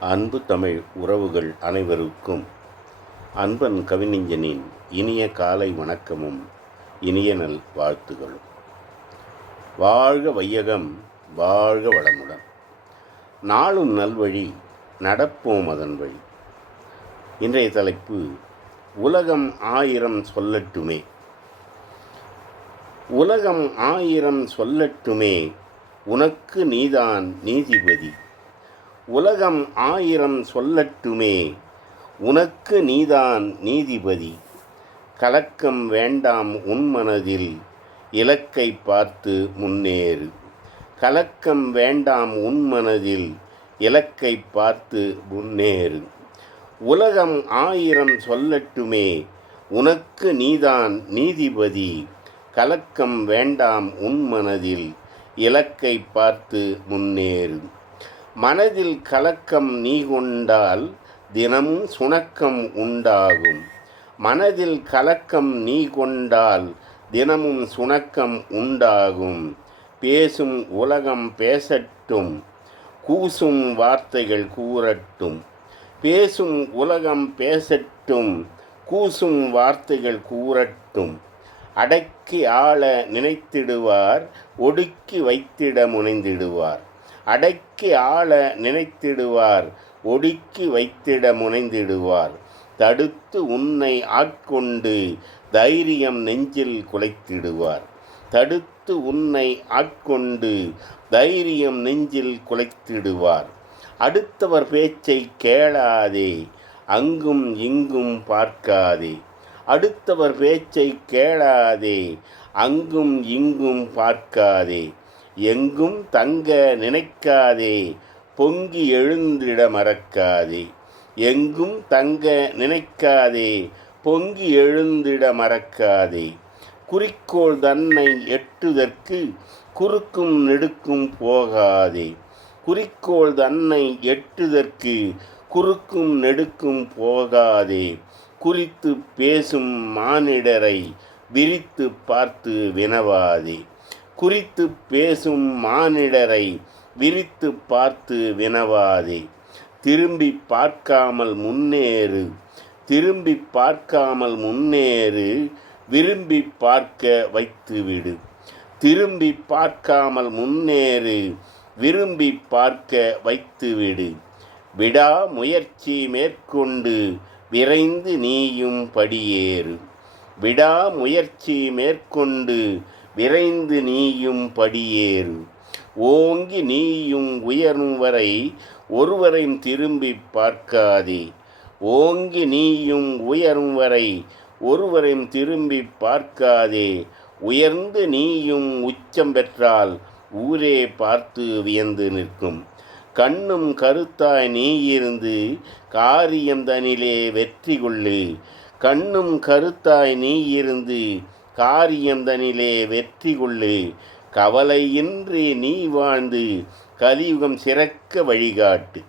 அன்பு தமிழ் உறவுகள் அனைவருக்கும். அன்பன் கவிஞனின் இனிய காலை வணக்கமும் இனிய நல் வாழ்த்துகளும். வாழ்க வையகம் வாழ்க வளமுடன். நாளும் நல்வழி நடப்போம் அதன் வழி. இன்றைய தலைப்பு உலகம் ஆயிரம் சொல்லட்டுமே. உலகம் ஆயிரம் சொல்லட்டுமே உனக்கு நீதான் நீதிபதி. உலகம் ஆயிரம் சொல்லட்டுமே உனக்கு நீதான் நீதிபதி. கலக்கம் வேண்டாம் உன் மனதில் இலக்கை பார்த்து முன்னேறு. கலக்கம் வேண்டாம் உன் மனதில் இலக்கை பார்த்து முன்னேறு. உலகம் ஆயிரம் சொல்லட்டுமே உனக்கு நீதான் நீதிபதி. கலக்கம் வேண்டாம் உன் மனதில் இலக்கை பார்த்து முன்னேறு. மனதில் கலக்கம் நீ கொண்டால் தினமும் சுணக்கம் உண்டாகும். மனதில் கலக்கம் நீ கொண்டால் தினமும் சுணக்கம் உண்டாகும். பேசும் உலகம் பேசட்டும். கூசும் வார்த்தைகள் கூறட்டும். பேசும் உலகம் பேசட்டும். கூசும் வார்த்தைகள் கூறட்டும். அடக்கி ஆள நினைத்திடுவார் ஒடுக்கி வைத்திட முனைந்திடுவார். அடக்கி ஆள நினைத்திடுவார் ஒடுக்கி வைத்திட முனைந்திடுவார். தடுத்து உன்னை ஆட்கொண்டு தைரியம் நெஞ்சில் குலைத்திடுவார். தடுத்து உன்னை ஆட்கொண்டு தைரியம் நெஞ்சில் குலைத்திடுவார். அடுத்தவர் பேச்சை கேளாதே அங்கும் இங்கும் பார்க்காதே. அடுத்தவர் பேச்சை கேளாதே அங்கும் இங்கும் பார்க்காதே. எங்கும் தங்க நினைக்காதே பொங்கி எழுந்திட மறக்காதே. எங்கும் தங்க நினைக்காதே பொங்கி எழுந்திட மறக்காதே. குறிக்கோள் தன்னை எட்டுதற்கு குறுக்கும் நெடுக்கும் போகாதே. குறிக்கோள் தன்னை எட்டுதற்கு குறுக்கும் நெடுக்கும் போகாதே. குறித்து பேசும் மானிடரை விரித்து பார்த்து வினவாதே. குறித்து பேசும் மானிடரை விரித்து பார்த்து வினவாதே. திரும்பி பார்க்காமல் முன்னேறு. திரும்பி பார்க்காமல் முன்னேறு விரும்பி பார்க்க வைத்துவிடு. திரும்பி பார்க்காமல் முன்னேறு விரும்பி பார்க்க வைத்துவிடு. விடா முயற்சி மேற்கொண்டு விரைந்து நீயும் படியேறு. விடா முயற்சி மேற்கொண்டு விரைந்து நீயும் படியேறு. ஓங்கி நீயும் உயரும் வரை ஒருவரையும் திரும்பி பார்க்காதே. ஓங்கி நீயும் உயரும் வரை ஒருவரையும் திரும்பி பார்க்காதே. உயர்ந்து நீயும் உச்சம் பெற்றால் ஊரே பார்த்து வியந்து நிற்கும். கண்ணும் கருத்தாய் நீ இருந்து காரியம் தனிலே வெற்றி கொள்ளு. கண்ணும் கருத்தாய் நீ இருந்து காரியம் தனிலே வெற்றி கொள்ளு. கவலையின்றி நீ வாழ்ந்து கலியுகம் சிறக்க வழிகாட்டு.